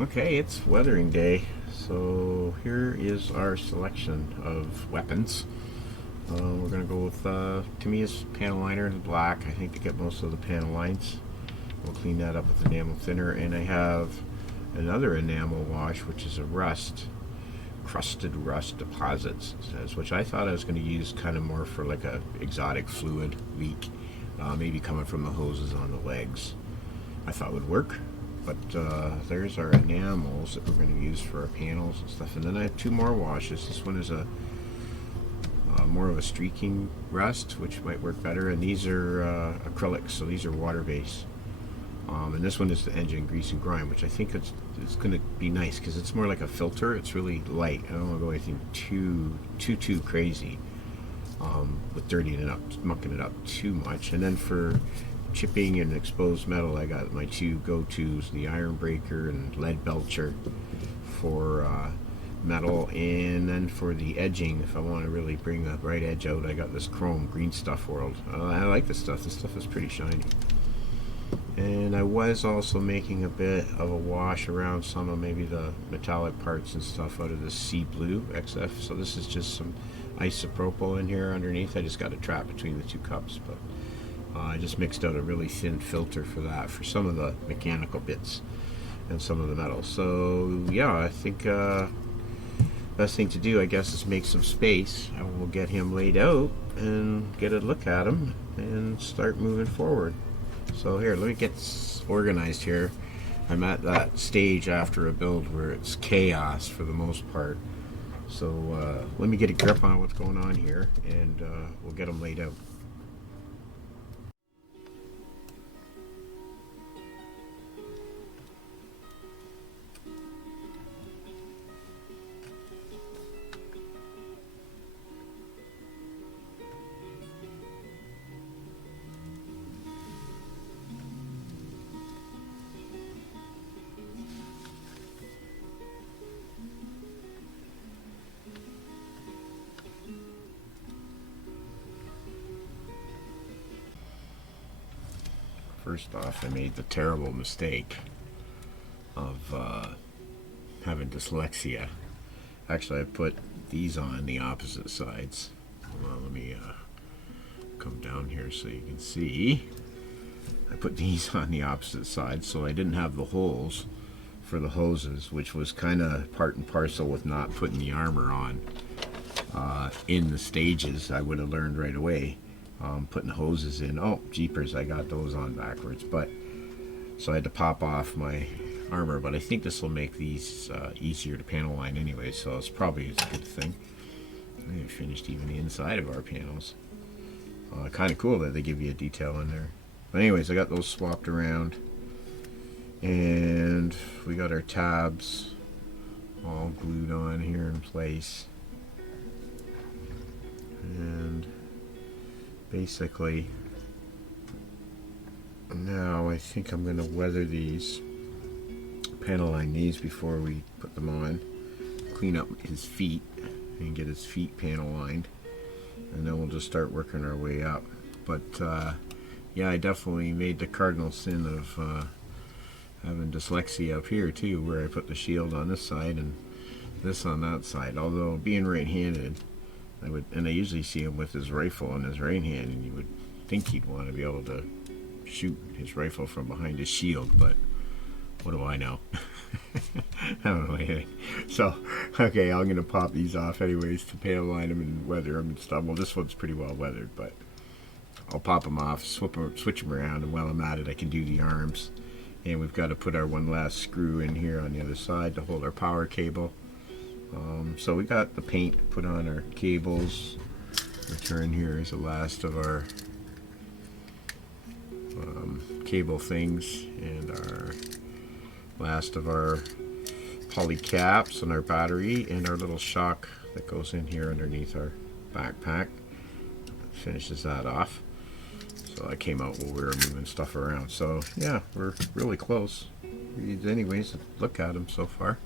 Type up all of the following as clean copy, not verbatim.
Okay, it's weathering day, so here is our selection of weapons. We're going to go with Tamiya's panel liner in black, I think, to get most of the panel lines. We'll clean that up with enamel thinner, and I have another enamel wash, which is a crusted rust deposits, it says, which I thought I was going to use kind of more for like a exotic fluid leak, maybe coming from the hoses on the legs. I thought would work. But there's our enamels that we're going to use for our panels and stuff. And then I have two more washes. This one is a more of a streaking rust, which might work better. And these are acrylics, so these are water-based. And this one is the engine grease and grime, which I think it's going to be nice because it's more like a filter. It's really light. I don't want to go anything too crazy with dirtying it up, mucking it up too much. And then for chipping and exposed metal, I got my two go-tos, the iron breaker and lead belcher for metal, and then for the edging, if I want to really bring the bright edge out, I got this chrome green stuff world. I like this stuff is pretty shiny. And I was also making a bit of a wash around some of maybe the metallic parts and stuff out of this sea blue XF. So this is just some isopropyl in here underneath. I just got a trap between the two cups, but I just mixed out a really thin filter for that, for some of the mechanical bits and some of the metal. So yeah, I think best thing to do, I guess, is make some space. I will get him laid out and get a look at him and start moving forward. So here, let me get organized here. I'm at that stage after a build where it's chaos for the most part. So let me get a grip on what's going on here, and we'll get him laid out. First off, I made the terrible mistake of having dyslexia. Actually, I put these on the opposite sides. Hold on, let me come down here so you can see. I put these on the opposite side, so I didn't have the holes for the hoses, which was kind of part and parcel with not putting the armor on in the stages. I would have learned right away. Putting the hoses in. Oh, jeepers, I got those on backwards. But so I had to pop off my armor, but I think this will make these easier to panel line anyway, so it's probably a good thing. I have finished even the inside of our panels. Kind of cool that they give you a detail in there. But anyways, I got those swapped around, and we got our tabs all glued on here in place. And basically, now I think I'm going to weather these, panel line these before we put them on, clean up his feet and get his feet panel lined, and then we'll just start working our way up. But yeah, I definitely made the cardinal sin of having dyslexia up here too, where I put the shield on this side and this on that side. Although being right-handed, I usually see him with his rifle in his right hand, and you would think he'd want to be able to shoot his rifle from behind his shield, but what do I know? I don't know anything. So, okay, I'm going to pop these off anyways to panel line them and weather them and stuff. Well, this one's pretty well weathered, but I'll pop them off, switch them around, and while I'm at it, I can do the arms. And we've got to put our one last screw in here on the other side to hold our power cable. So we got the paint put on our cables. Return here is the last of our cable things, and our last of our poly caps and our battery and our little shock that goes in here underneath our backpack. Finishes that off. So that came out while we were moving stuff around. So yeah, we're really close. Anyways, look at them so far.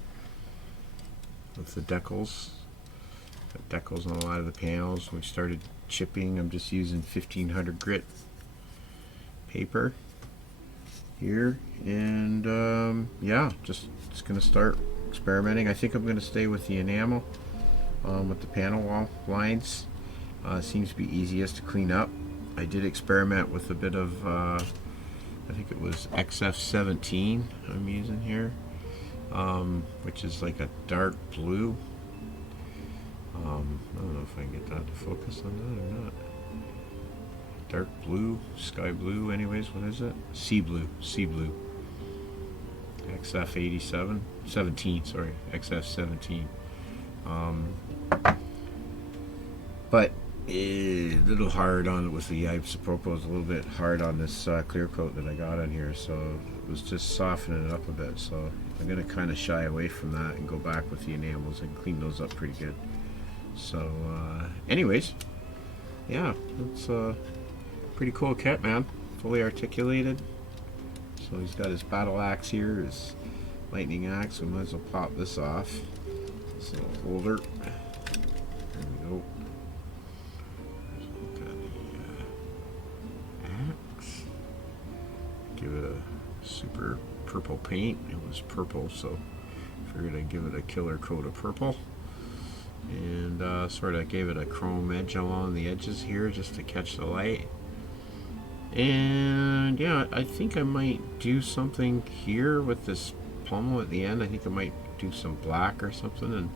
With the decals. Got decals on a lot of the panels. We started chipping. I'm just using 1500 grit paper. here, and yeah, just gonna start experimenting. I think I'm gonna stay with the enamel with the panel wall lines. Seems to be easiest to clean up. I did experiment with a bit of I think it was XF17 I'm using here, which is like a dark blue. I don't know if I can get that to focus on that or not. Dark blue, sky blue, anyways, what is it? Sea blue. XF 17, sorry, XF17. But a little hard on it with the isopropyl. Is a little bit hard on this clear coat that I got on here, so it was just softening it up a bit. So I'm going to kind of shy away from that and go back with the enamels and clean those up pretty good. So anyways, yeah, it's pretty cool kit, man. Fully articulated. So he's got his battle axe here, his lightning axe. We might as well pop this off. This little holder. There we go. There's a look at the axe. Give it a super purple paint. It was purple, so figured I'd give it a killer coat of purple. And sort of gave it a chrome edge along the edges here just to catch the light. And yeah, I think I might do something here with this pommel at the end. I think I might do some black or something and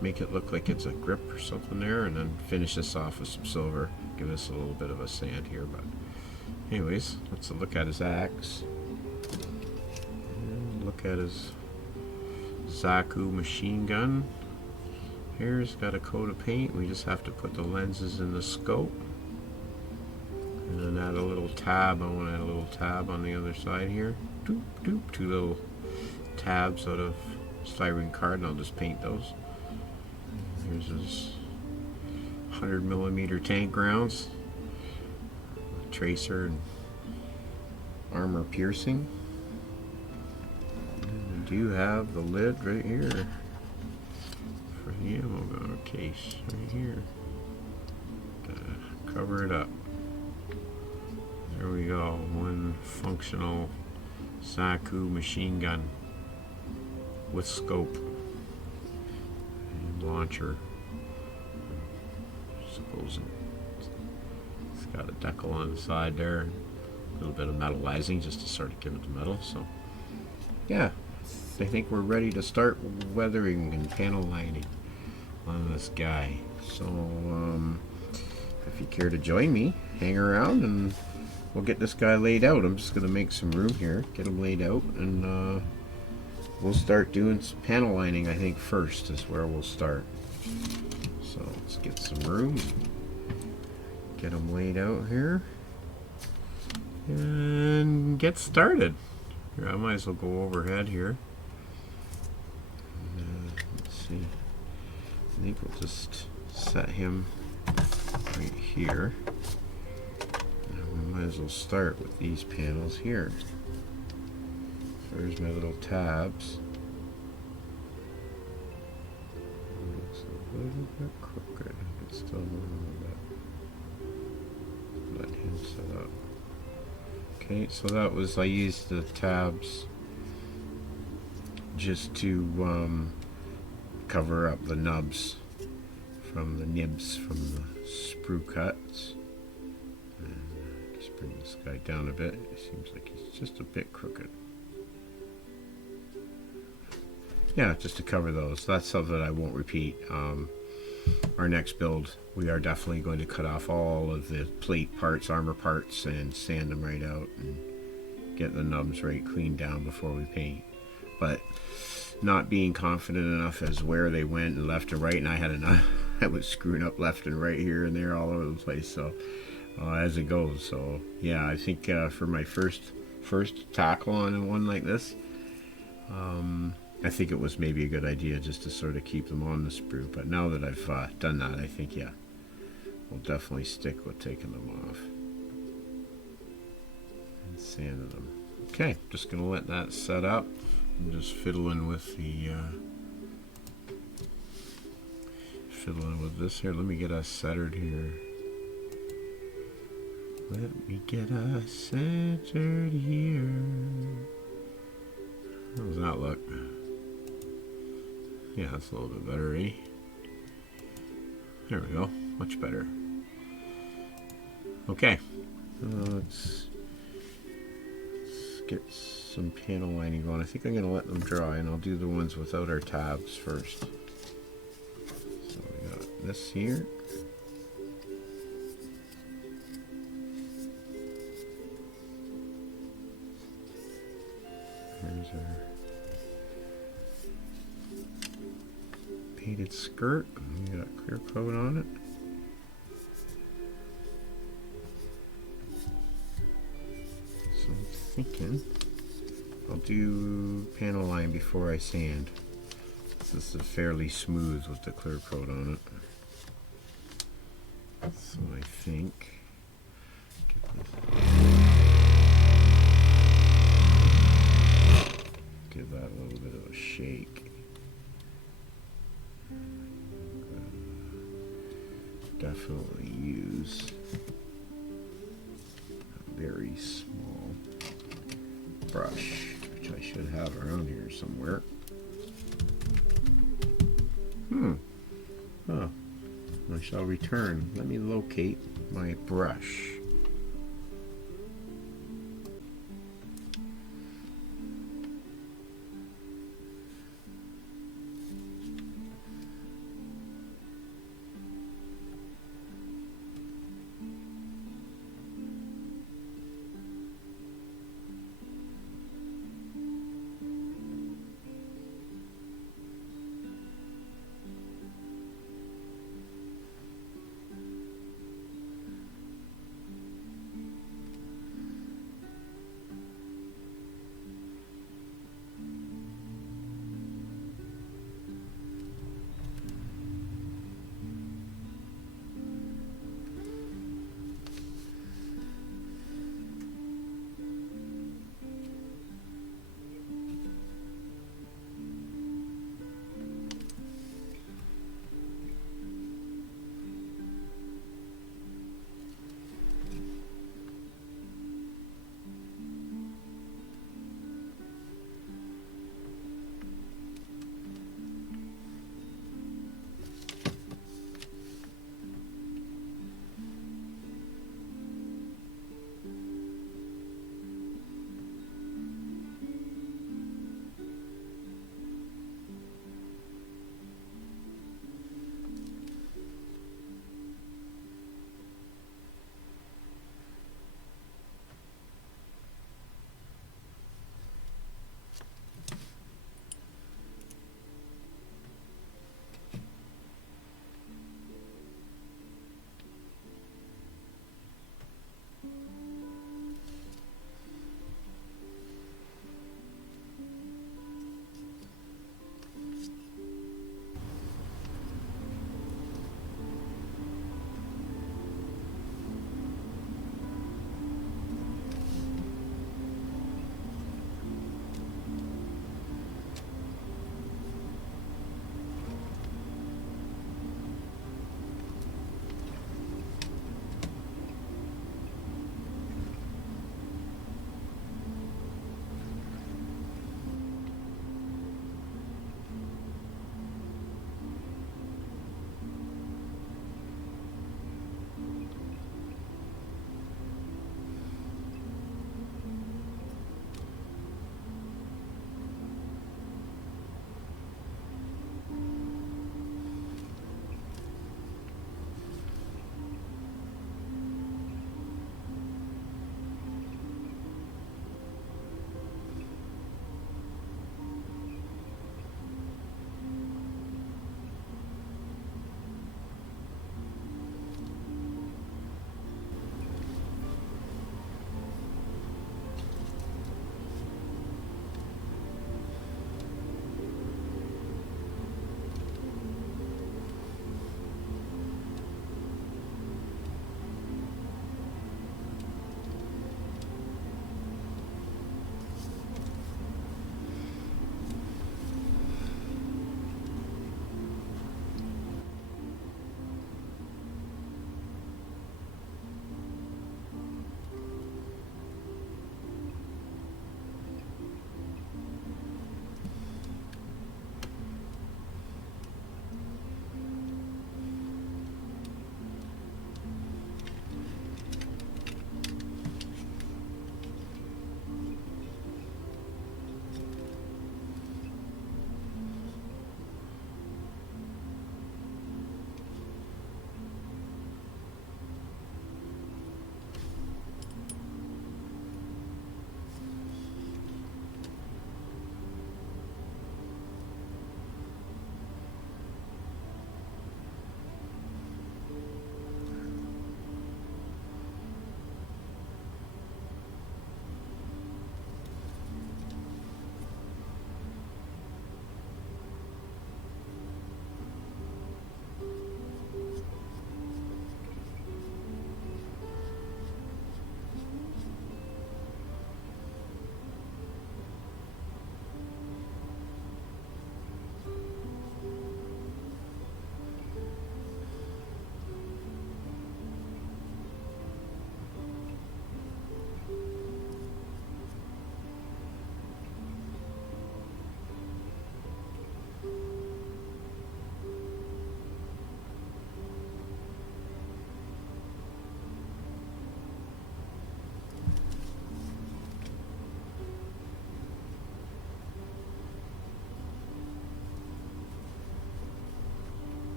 make it look like it's a grip or something there, and then finish this off with some silver. Give this a little bit of a sand here. But anyways, let's look at his axe. And look at his Zaku machine gun. Here's got a coat of paint. We just have to put the lenses in the scope. And then add a little tab. I want to add a little tab on the other side here. Doop, doop. 2 little tabs out of styrene card, and I'll just paint those. Here's his 100mm tank rounds. Tracer and armor piercing. And we do have the lid right here for the ammo case right here. Cover it up. There we go, one functional Zaku machine gun with scope and launcher. Supposing it's got a decal on the side there, a little bit of metallizing just to sort of give it the metal. So yeah, I think we're ready to start weathering and panel lining on this guy. So if you care to join me, hang around and we'll get this guy laid out. I'm just going to make some room here, get him laid out, and we'll start doing some panel lining. I think first is where we'll start. So let's get some room, get him laid out here, and get started. Here, I might as well go overhead here. Let's see. I think we'll just set him right here. Might as well start with these panels here. There's my little tabs. It's a little bit crooked. It's still a little bit. Let him set up. Okay, so that was, I used the tabs just to cover up the nibs from the sprue cuts. Bring this guy down a bit. It seems like he's just a bit crooked. Yeah, just to cover those. That's something I won't repeat. Our next build, we are definitely going to cut off all of the plate parts, armor parts, and sand them right out and get the nubs right cleaned down before we paint. But not being confident enough as where they went and left and right, and I was screwing up left and right here and there all over the place. So as it goes. So yeah, I think for my first tackle on one like this, I think it was maybe a good idea just to sort of keep them on the sprue. But now that I've done that, I think yeah, we'll definitely stick with taking them off and sanding them. Okay, just gonna let that set up. I'm just fiddling with the this here. Let me get us centered here. Let me get us centered here. How does that look? Yeah, that's a little bit better, eh? There we go. Much better. Okay. Let's get some panel lining going. I think I'm going to let them dry, and I'll do the ones without our tabs first. So we got this here. Here's our painted skirt. We got clear coat on it. So I'm thinking I'll do panel line before I sand. This is fairly smooth with the clear coat on it. So I think give that a little bit of a shake. Definitely use a very small brush, which I should have around here somewhere. I shall return. Let me locate my brush.